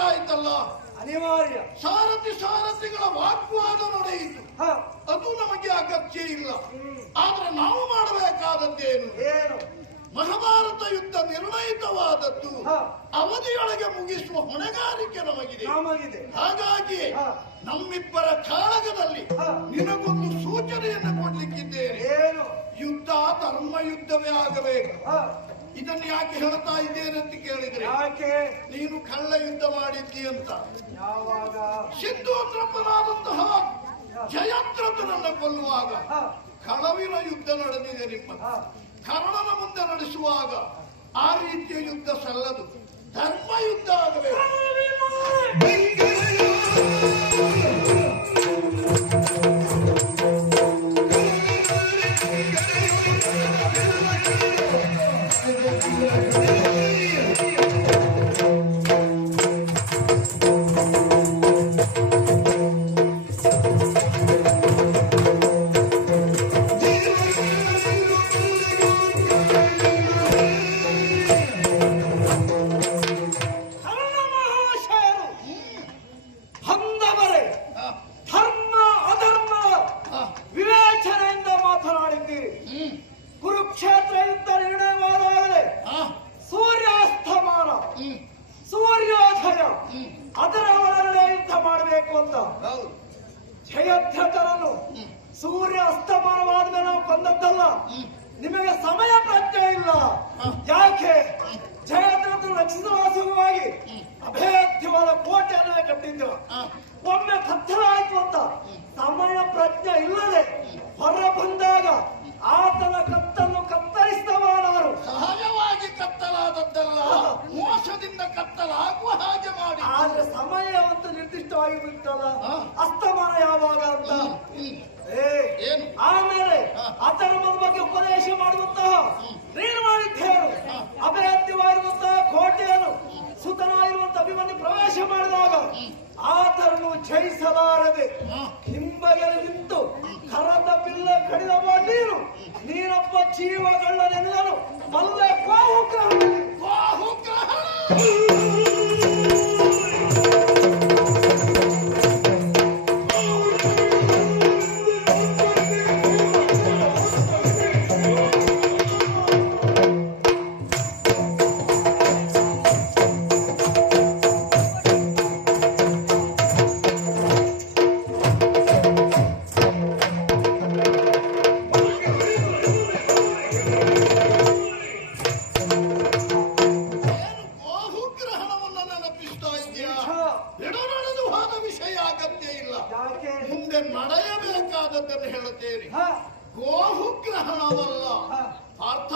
ಮಾಡಬೇಕಾಯ್ತಲ್ಲ, ಅನಿವಾರ್ಯ. ಸಾರಥಿಗಳ ವಾಗ್ವಾದ ನಡೆಯಿತು, ಅದು ನಮಗೆ ಅಗತ್ಯ ಇಲ್ಲ. ಆದ್ರೆ ನಾವು ಮಾಡಬೇಕಾದದ್ದೇನು? ಏನು? ಮಹಾಭಾರತ ಯುದ್ಧ ನಿರ್ಣಯಿತವಾದದ್ದು, ಅವಧಿಯೊಳಗೆ ಮುಗಿಸುವ ಹೊಣೆಗಾರಿಕೆ ನಮಗಿದೆ. ಹಾಗಾಗಿ ನಮ್ಮಿಬ್ಬರ ಕಾಳಗದಲ್ಲಿ ನಿನಗೊಂದು ಸೂಚನೆಯನ್ನು ಕೊಡ್ಲಿಕ್ಕಿದ್ದೇನೆ. ಏನು? ಯುದ್ಧ ಧರ್ಮ ಯುದ್ಧವೇ ಆಗಬೇಕು. ಇದನ್ನು ಯಾಕೆ ಹೇಳ್ತಾ ಇದ್ದೇನೆ ಅಂತ ಕೇಳಿದ್ರೆ, ಯಾಕೆ? ನೀನು ಕಳ್ಳ ಯುದ್ಧ ಮಾಡಿದ್ದಿ ಅಂತ. ಯಾವಾಗ? ಸಿಂಧೂತ್ರಪ್ಪನಾದಂತಹ ಜಯದ್ರಥನನ್ನು ಕೊಲ್ಲುವಾಗ ಕಳವಿನ ಯುದ್ಧ ನಡೆದಿದೆ ನಿಮ್ಮ. ಕರ್ಣನ ಮುಂದೆ ನಡೆಸುವಾಗ ಆ ರೀತಿಯ ಯುದ್ಧ ಸಲ್ಲದು, ಧರ್ಮ ಯುದ್ಧ ಆಗಬೇಕು. ಕುರುಕ್ಷೇತ್ರ ಯುದ್ಧ ನಿರ್ಣಯವಾದಾಗಲೇ ಸೂರ್ಯಾಸ್ತಮಾನ ಸೂರ್ಯೋದಯ ಅದರ ಒಳಗಡೆ ಯುದ್ಧ ಮಾಡಬೇಕು ಅಂತ ಜಯದ್ರಥರನ್ನು ಸೂರ್ಯ ಅಸ್ತಮಾನವಾದ ಮೇಲೆ ನಾವು ಕೊಂದದ್ದಲ್ಲ. ನಿಮಗೆ ಸಮಯ ಪ್ರಜ್ಞೆ ಇಲ್ಲ. ಯಾಕೆ? ಜಯದ್ರಥನು ರಕ್ಷಿಸುವಾಸುವಾಗಿ ಅಭೇದ್ಯವಾದ ಕೋಟೆಯನ್ನ ಕಟ್ಟಿದ್ರು. ಒಮ್ಮೆ ಕತ್ತಲಾಯ್ತು ಅಂತ ಸಮಯ ಪ್ರಜ್ಞೆ ಇಲ್ಲದೆ ಹೊರ ಬಂದಾಗ ಆತನ ಕತ್ತನ್ನು ಕತ್ತರಿಸಿದವರು. ಸಹಜವಾಗಿ ಕತ್ತಲಾದದ್ದಲ್ಲ, ಮೋಸದಿಂದ ಕತ್ತಲಾಗುವ ಹಾಗೆ ಮಾಡಿ. ಆದ್ರೆ ಸಮಯ ಅಂತ ನಿರ್ದಿಷ್ಟವಾಗಿ ಬಿಟ್ಟಲ್ಲ, ಅಸ್ತಮಾನ ಯಾವಾಗ ಅಂತ. ಆಮೇಲೆ ಅಧರ್ಮದ ಬಗ್ಗೆ ಉಪದೇಶ ಮಾಡುವಂತಹ ನೀನು ಮಾಡಿದ್ದೇನು? ಅಭೇದ್ಯವಾಗಿರುವಂತಹ ಕೋಟೆಯನ್ನು ಸುತನಾಗಿರುವಂತಹ ಅಭಿಮನ್ಯು ಪ್ರವೇಶ ಮಾಡಿದಾಗ ಆತರನ್ನು ಜಯಿಸಲಾರದೆ ಹಿಂಬಗೆ ನಿಂತು ಕರದ ಬಿಲ್ಲ ಕಡಿದವ ನೀನೊಬ್ಬ ಜೀವಗಳ್ಳನೆಂದನು ಮಲ್ಲೆ ಮುಂದೆ ನಡೆಯಬೇಕಾದದ್ದನ್ನು ಹೇಳುತ್ತೇನೆ. ಗೋಹುಗ್ರಹಣವಲ್ಲ ಅರ್ಥ,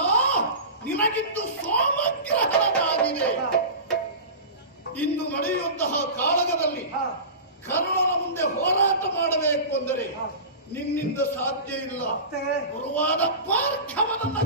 ನಿನಗಿಂದು ಸೋಮಗ್ರಹಣವಾಗಿದೆ. ಇಂದು ನಡೆಯುವಂತಹ ಕಾಳಗದಲ್ಲಿ ಕರ್ಣನ ಮುಂದೆ ಹೋರಾಟ ಮಾಡಬೇಕು ಅಂದರೆ ನಿನ್ನಿಂದ ಸಾಧ್ಯ ಇಲ್ಲ. ಗುರುವಾದ ಪಾರ್ಥವನನ್ನ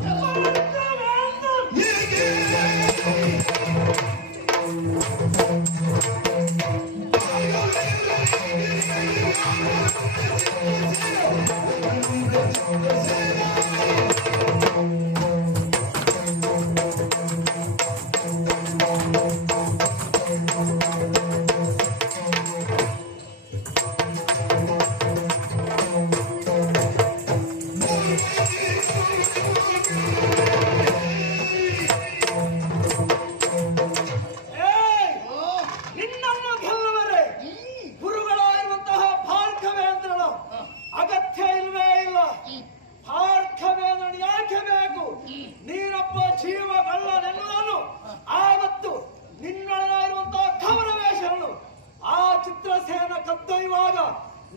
ಚಿತ್ರಸೇನ ಕದ್ದೊಯ್ಯುವಾಗ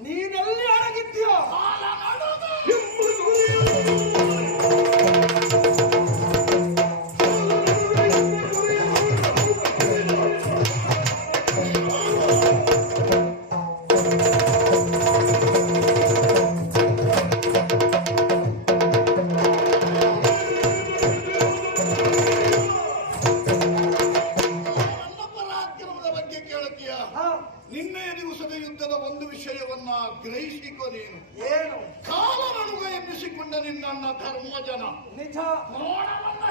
ನೀನೆಲ್ಲಿ ಅಡಗಿದ್ದೀಯೋ? ನಿನ್ನೆ ದಿವಸದ ಯುದ್ಧದ ಒಂದು ವಿಷಯವನ್ನ ಗ್ರಹಿಸಿಕೊ ನೀನು. ಏನು? ಕಾಲನಡುಗ ಎನ್ನಿಸಿಕೊಂಡ ನಿನ್ನ ಧರ್ಮಜನ ನಿಜ ನೋಡವನ್ನ